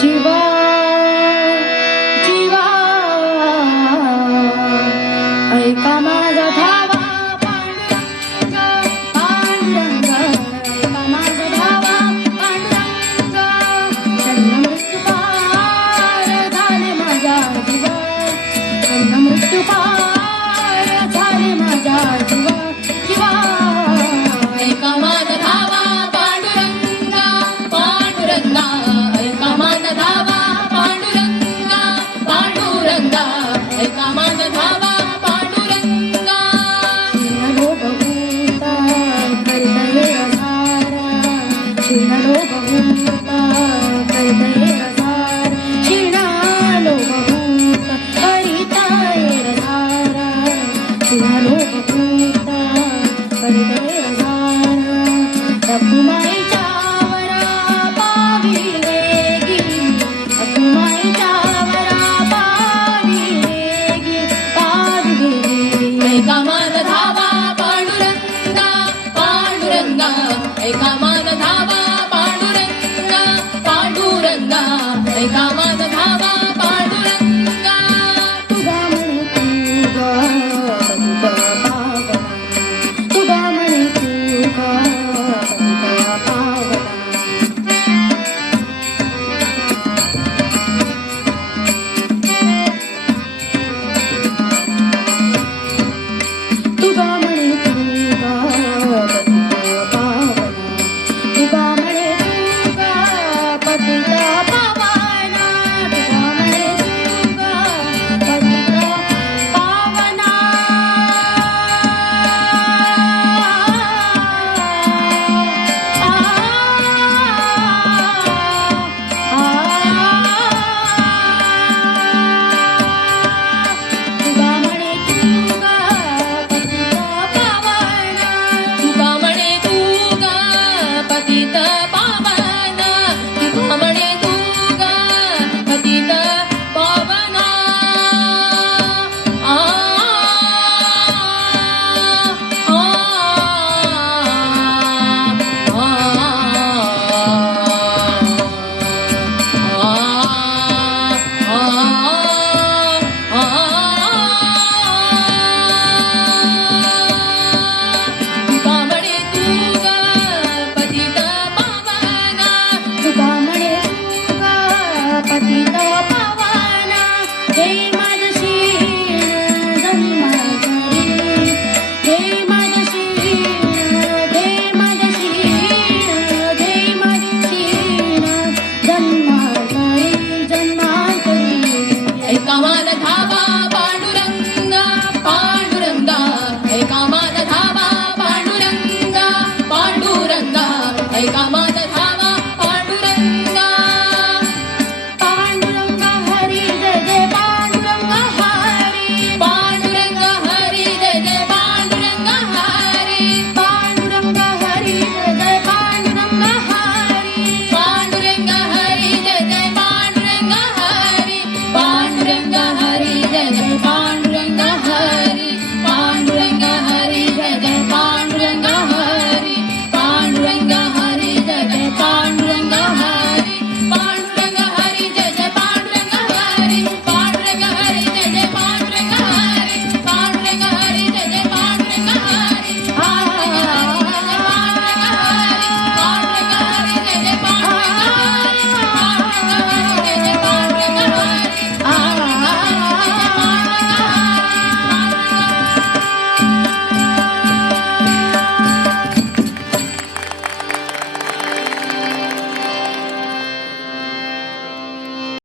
जीवा जीवा